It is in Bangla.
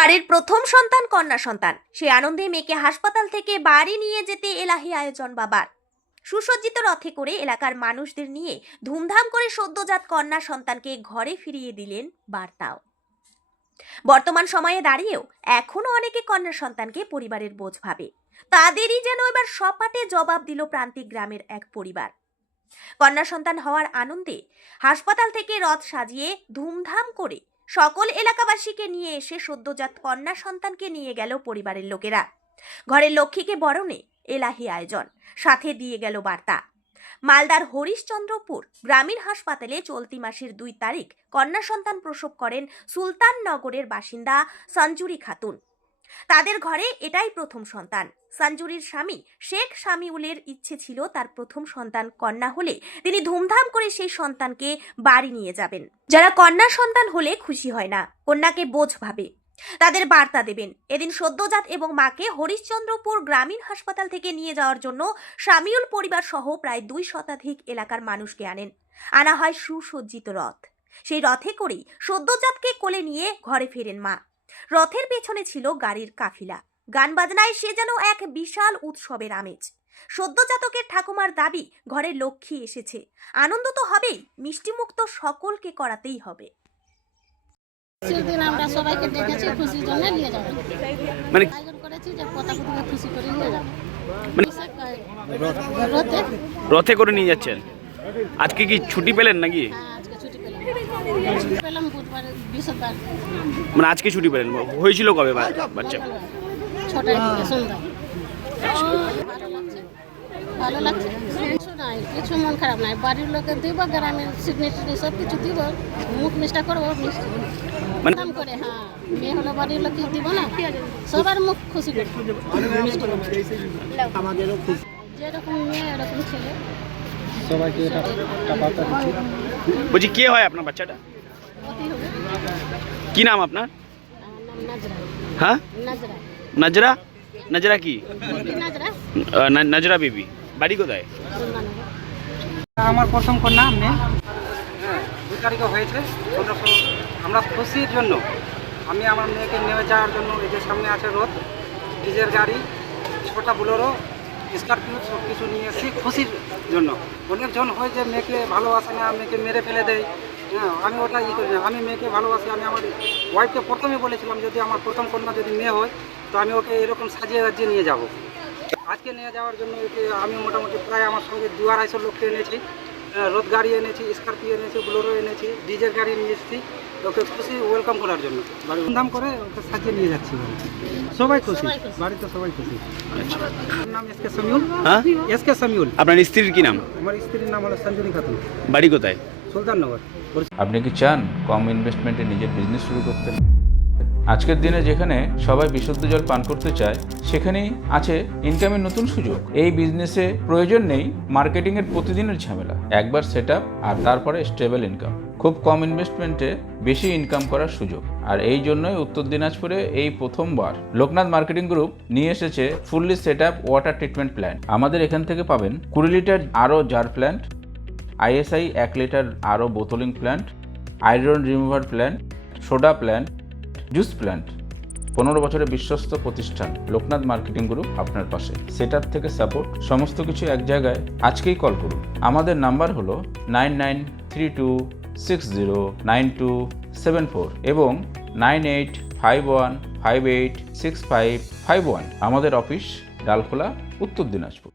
বাড়ির প্রথম সন্তান কন্যা সন্তান, সে আনন্দে মেয়েকে হাসপাতাল থেকে বাড়ি নিয়ে যেতে এলাহি আয়োজন বাবার। সুসজ্জিত রথে করে এলাকার মানুষদের নিয়ে ধুমধাম করে সদ্যজাত কন্যা সন্তানকে ঘরে ফিরিয়ে দিলেন বার্তাও। বর্তমান সময়ে দাঁড়িয়েও এখনো অনেকে কন্যা সন্তানকে পরিবারের বোঝ ভাবে। তাদেরই যেন এবার সপাটে জবাব দিল প্রান্তিক গ্রামের এক পরিবার। কন্যা সন্তান হওয়ার আনন্দে হাসপাতাল থেকে রথ সাজিয়ে ধুমধাম করে সকল এলাকাবাসীকে নিয়ে এসে সদ্যজাত কন্যা সন্তানকে নিয়ে গেল পরিবারের লোকেরা। ঘরের লক্ষ্মীকে বরণে এলাহি আয়োজন, সাথে দিয়ে গেল বার্তা। মালদার হরিশচন্দ্রপুর গ্রামীণ হাসপাতালে চলতি মাসের 2 তারিখ কন্যা সন্তান প্রসব করেন সুলতাননগরের বাসিন্দা সঞ্জুরি খাতুন। তাদের ঘরে এটাই প্রথম সন্তান। সঞ্জুরির স্বামী শেখ শামিউলের ইচ্ছে ছিল তার প্রথম সন্তান কন্যা হলে তিনি ধুমধাম করে সেই সন্তানকে বাড়ি নিয়ে যাবেন। যারা কন্যা সন্তান হলে খুশি হয় না, কন্যাকে বোঝ ভাবে, তাদের বার্তা দেবেন। এদিন সদ্যজাত এবং মাকে হরিশচন্দ্রপুর গ্রামীণ হাসপাতাল থেকে নিয়ে যাওয়ার জন্য শামিউল পরিবার সহ প্রায় 2 শতাধিক এলাকার মানুষকে আনা হয় সুসজ্জিত রথ। সেই রথে করেই সদ্যজাতকে কোলে নিয়ে ঘরে ফেরেন মা। রথের পেছনে ছিল গাড়ির কাফিলা, গান বাজনায় সে যেন এক বিশাল উৎসবের আমেজ। সদ্যজাতকের ঠাকুমার দাবি, ঘরে লক্ষ্মী এসেছে, আনন্দ তো হবেই, মিষ্টিমুখ তো সকলকে করাতেই হবে। সেদিন আমরা সবাইকে ডেকেছি খুশির জন্য নিয়ে যাব, মানে আয়োজন করেছি যে পতাকাকে খুশি করে নিয়ে যাব। রথে করে নিয়ে যাচ্ছেন। আজকে কি ছুটি পেলেন নাকি? আজকে ছুটি পেলাম বুধবার বৃহস্পতিবার। মানে আজকে ছুটি পেলেন। হয়েছিল কবে বাচ্চা? 6টায় সন্ধ্যায়। ভালো লাগছে, কিছু নাই, কিছু মন খারাপ নাই। বাড়ির লোকে দিব, গ্রামের সিগনেচার সব কিছু দিব, মুখ মিষ্টা করবো মিষ্টি মানে করে। হ্যাঁ, মেয়ে হলো বাড়ির লোক দিব না, সবার মুখ খুশি করবো, মিষ্টি করবো। আমাদেরও খুশি, যেরকম মেয়ে এরকম ছেলে সবাইকে এটা বার্তা দিচ্ছি। বলছি কে হয় আপনার বাচ্চাটা? কি নাম আপনার? হ্যাঁ, নাজরা। নাজরা কি? নাজরা বিবি। বাড়ি কোথায়? আমার প্রথম কন্যা মেয়ে 2 তারিখে হয়েছে। আমরা খুশির জন্য আমি আমার মেয়েকে নিয়ে যাওয়ার জন্য এই যে সামনে আছে রথ, ডিজের গাড়ি, 6টা বোলেরো, স্করপিও সব কিছু নিয়ে এসেছি খুশির জন্য। অনেকজন হয় যে মেয়েকে ভালোবাসে না, মেয়েকে মেরে ফেলে দেয়। হ্যাঁ, আমি ওটা করি না, আমি মেয়েকে ভালোবাসি। আমি আমার ওয়াইফকে প্রথমে বলেছিলাম যদি আমার প্রথম কন্যা যদি মেয়ে হয় তো আমি ওকে এরকম সাজিয়ে রাজিয়ে নিয়ে যাব। আজকে নিয়ে যাওয়ার জন্য একে আমি মোটামুটি প্রায় আমার সঙ্গে 2-250 লোককে এনেছি। রথ গাড়ি এনেছি, স্করপিও এনেছি, বোলেরো এনেছি, ডিজের গাড়ি নিয়ে এসেছি ওকে খুশি ওয়েলকাম করার জন্য। ধুমধাম করে ওকে সাজিয়ে নিয়ে যাচ্ছি। সবাই খুশি, বাড়িতে সবাই খুশি। নাম এসকে শামিউল। হ্যাঁ, এসকে শামিউল। আপনার স্ত্রীর কি নাম? আমার স্ত্রীর নাম হলো সঞ্জুরি খাতুন। বাড়ি কোথায়? সুলতাননগর। আপনি কি চান কম ইনভেস্টমেন্টে নিজের বিজনেস শুরু করতে? আজকের দিনে যেখানে সবাই বিশুদ্ধ জল পান করতে চায়, সেখানেই আছে ইনকামের নতুন সুযোগ। এই বিজনেসে প্রয়োজন নেই মার্কেটিংয়ের প্রতিদিনের ঝামেলা। একবার সেটআপ আর তারপরে স্টেবল ইনকাম। খুব কম ইনভেস্টমেন্টে বেশি ইনকাম করার সুযোগ। আর এই জন্যই উত্তর দিনাজপুরে এই প্রথমবার লোকনাথ মার্কেটিং গ্রুপ নিয়ে এসেছে fully setup water treatment plant. আমাদের এখান থেকে পাবেন 20 লিটার আরও জার প্ল্যান্ট, ISI 1 লিটার আরও bottling plant, iron remover plant, soda plant, juice plant. 15 বছরের বিশ্বস্ত প্রতিষ্ঠান লোকনাথ মার্কেটিং গ্রুপ আপনার পাশে। সেটআপ থেকে সাপোর্ট, সমস্ত কিছু এক জায়গায়। আজকেই কল করুন। আমাদের নাম্বার হলো 9932609274 এবং 9851586551। আমাদের অফিস ডালখোলা, উত্তর দিনাজপুর।